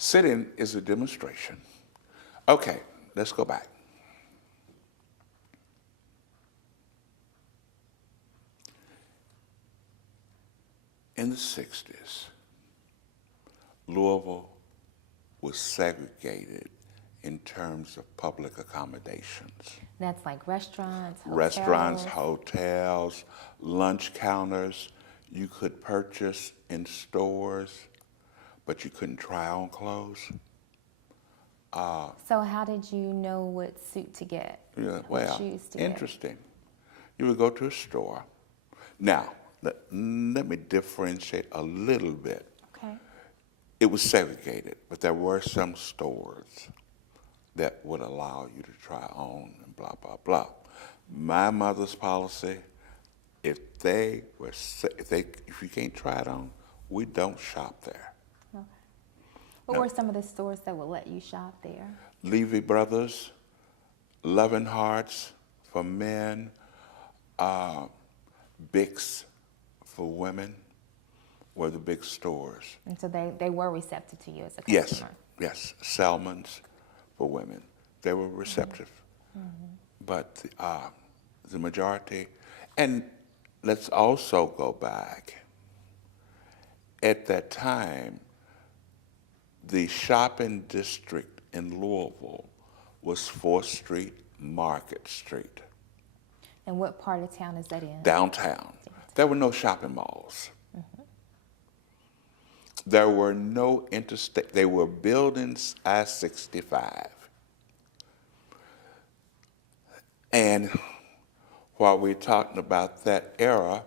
Sit-in is a demonstration. Okay, let's go back. In the 60s, Louisville was segregated in terms of public accommodations. That's like restaurants, hotels. Restaurants, hotels, lunch counters. You could purchase in stores, but you couldn't try on clothes. So how did you know what suit to get? Yeah, What well, shoes to get? interesting. You would go to a store. Now, let me differentiate a little bit. Okay. It was segregated, but there were some stores that would allow you to try on and blah, blah, blah. My mother's policy, if you can't try it on, we don't shop there. Okay. What were some of the stores that would let you shop there? Levy Brothers, Loving Hearts for men, Bix for women were the big stores. And so they were receptive to you as a customer? Yes, Salmon's for women. They were receptive. But the majority, and let's also go back. At that time, the shopping district in Louisville was 4th Street, Market Street. And what part of town is that in? Downtown. There were no shopping malls. There were no interstate. They were buildings I-65. And while we're talking about that era,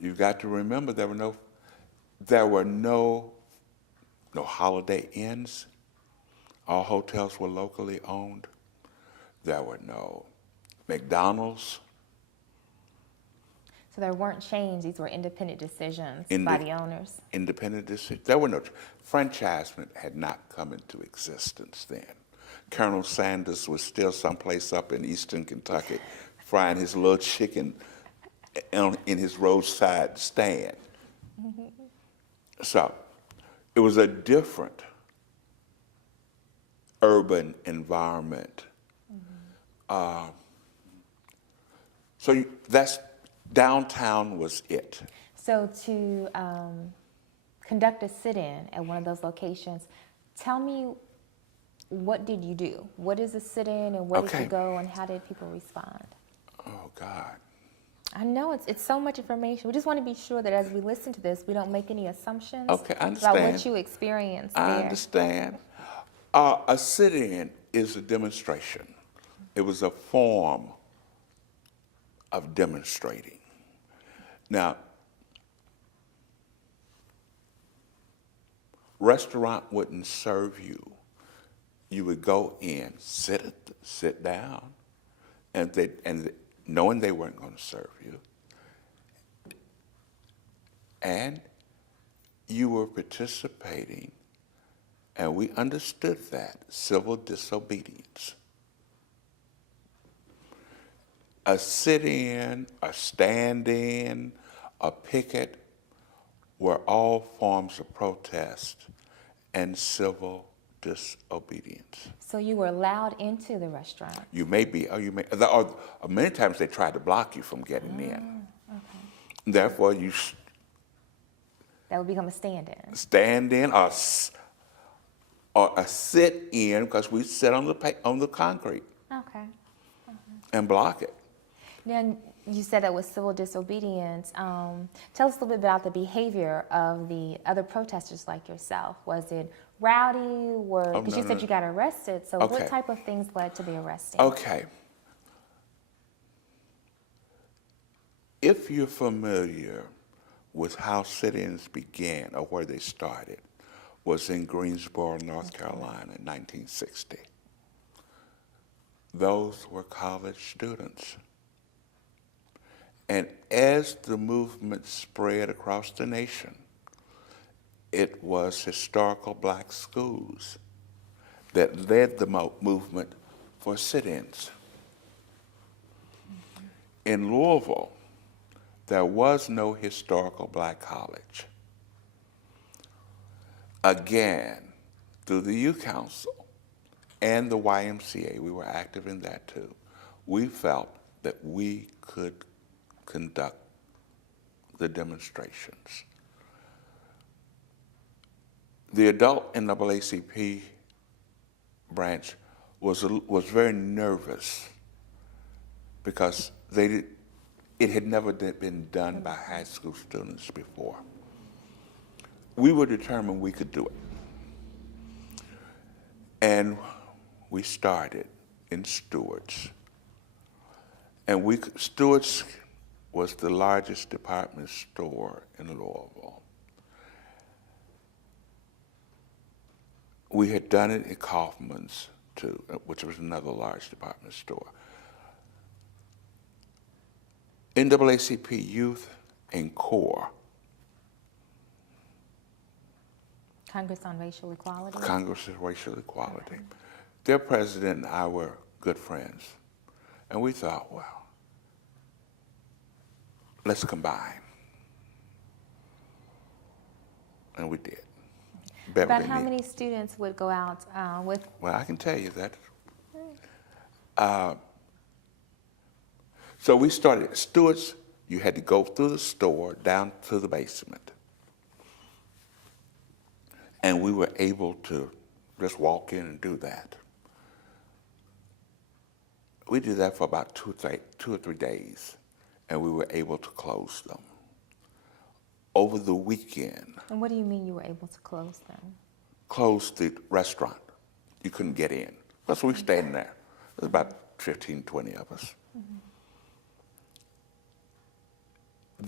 you've got to remember there were no Holiday Inns. All hotels were locally owned. There were no McDonald's. So there weren't chains, these were independent decisions by the owners? Independent decisions. There were no, franchisement had not come into existence then. Colonel Sanders was still someplace up in eastern Kentucky frying his little chicken in his roadside stand. So it was a different urban environment. So that's, downtown was it. So to conduct a sit-in at one of those locations, tell me, what did you do? What is a sit-in and where did you go and how did people respond? Oh, God. I know it's so much information. We just want to be sure that as we listen to this, we don't make any assumptions Okay, I understand. about what you experienced there. I understand. A sit-in is a demonstration. It was a form of demonstrating. Now, restaurant wouldn't serve you. You would go in, sit down, and knowing they weren't going to serve you, and you were participating, and we understood that, civil disobedience. A sit-in, a stand-in, a picket were all forms of protest and civil disobedience. So you were allowed into the restaurant? You may be, or you may, or many times they tried to block you from getting in. Okay. Therefore, you that would become a stand-in. Stand-in or a sit-in, because we sit on the concrete. Okay. And block it. Then you said that was civil disobedience. Tell us a little bit about the behavior of the other protesters like yourself. Was it rowdy? Because you said you got arrested. So what type of things led to the arresting? Okay. If you're familiar with how sit-ins began or where they started, was in Greensboro, North Carolina in 1960. Those were college students. And as the movement spread across the nation, it was historical black schools that led the movement for sit-ins. In Louisville, there was no historical black college. Again, through the youth council and the YMCA, we were active in that too, we felt that we could conduct the demonstrations. The adult NAACP branch was very nervous because it had never been done by high school students before. We were determined we could do it. And we started in Stewart's. And Stewart's was the largest department store in Louisville. We had done it at Kaufman's too, which was another large department store. NAACP Youth and CORE, Congress on Racial Equality? Congress of Racial Equality. Their president and I were good friends. And we thought, well, let's combine. And we did. About how many students would go out with? Well, I can tell you that. So we started at Stewart's. You had to go through the store down to the basement. And we were able to just walk in and do that. We did that for about 2 or 3 days, and we were able to close them. Over the weekend. And what do you mean you were able to close them? Close the restaurant. You couldn't get in. That's why we stayed in there. There's about 15, 20 of us. Mm-hmm.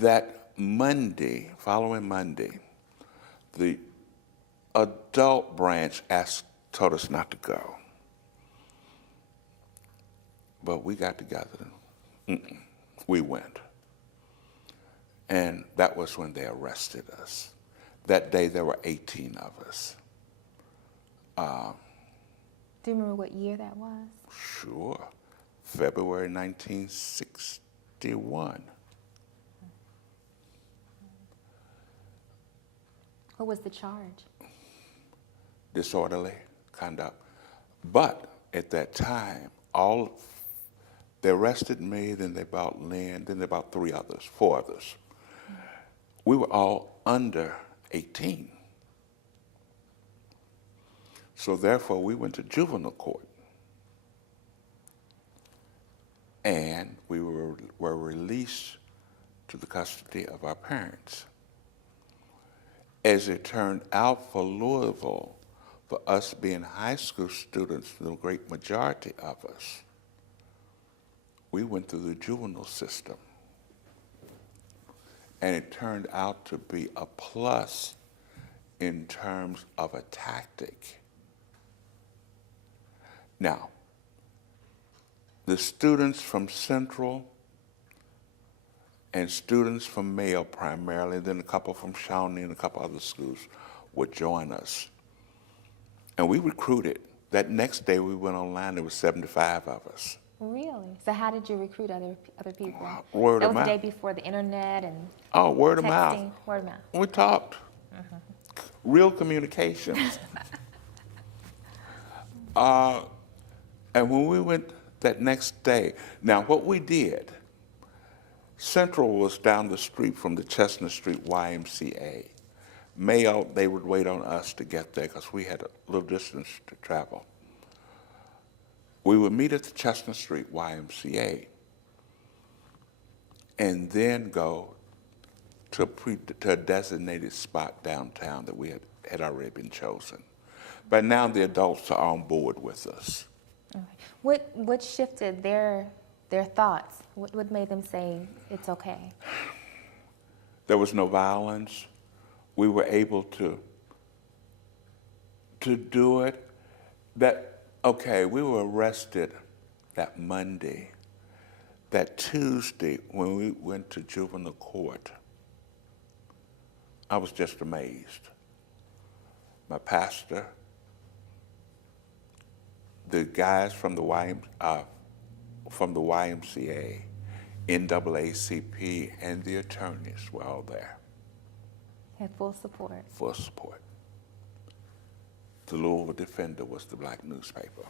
That Monday, following Monday, the adult branch told us not to go. But we got together. We went. And that was when they arrested us. That day there were 18 of us. Do you remember what year that was? Sure. February 1961. What was the charge? Disorderly conduct. But at that time, they arrested me, then they brought Lynn, then they brought 4 others. We were all under 18. So therefore, we went to juvenile court. And we were released to the custody of our parents. As it turned out for Louisville, for us being high school students, the great majority of us, we went through the juvenile system. And it turned out to be a plus in terms of a tactic. Now, the students from Central and students from Mayo primarily, then a couple from Shawnee and a couple other schools would join us. And we recruited. That next day we went online, there were 75 of us. Really? So how did you recruit other people? Word that of was mouth. the day before the internet and Word of texting? mouth. Word of mouth. We talked. Mm-hmm. Real communications. And when we went that next day, now what we did, Central was down the street from the Chestnut Street YMCA. Mayo, they would wait on us to get there because we had a little distance to travel. We would meet at the Chestnut Street YMCA and then go to a designated spot downtown that we had already been chosen. But now the adults are on board with us. Okay. What shifted their thoughts? What made them say it's okay? There was no violence. We were able to do it. We were arrested that Monday. That Tuesday, when we went to juvenile court, I was just amazed. My pastor, the guys from the YMCA, NAACP, and the attorneys were all there. Had full support. Full support. The Louisville Defender was the black newspaper.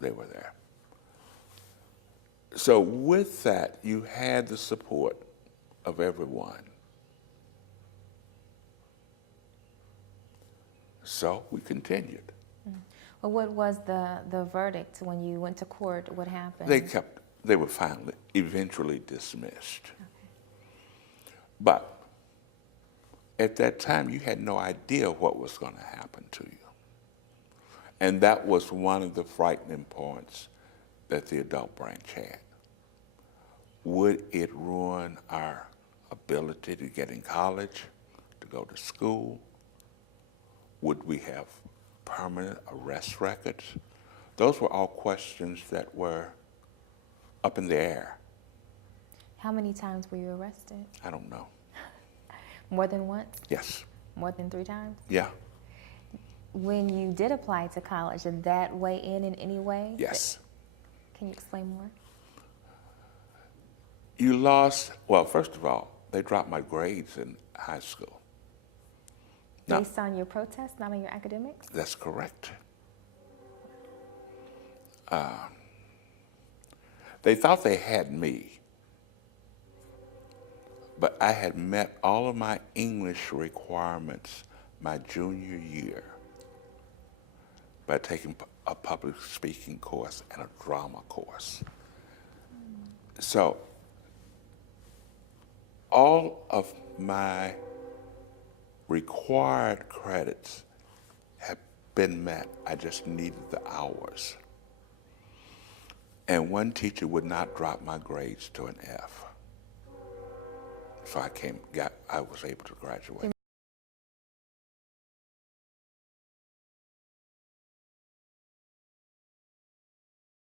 They were there. So with that, you had the support of everyone. So we continued. Well, what was the verdict when you went to court? What happened? They were finally, eventually dismissed. But at that time, you had no idea what was going to happen to you. And that was one of the frightening points that the adult branch had. Would it ruin our ability to get in college, to go to school? Would we have permanent arrest records? Those were all questions that were up in the air. How many times were you arrested? I don't know. More than once? Yes. More than 3 times? Yeah. When you did apply to college, did that weigh in any way? Yes. Can you explain more? You lost, well, first of all, they dropped my grades in high school. Based on your protest, not on your academics? That's correct. They thought they had me, but I had met all of my English requirements my junior year by taking a public speaking course and a drama course. So all of my required credits have been met. I just needed the hours. And one teacher would not drop my grades to an F. So I was able to graduate.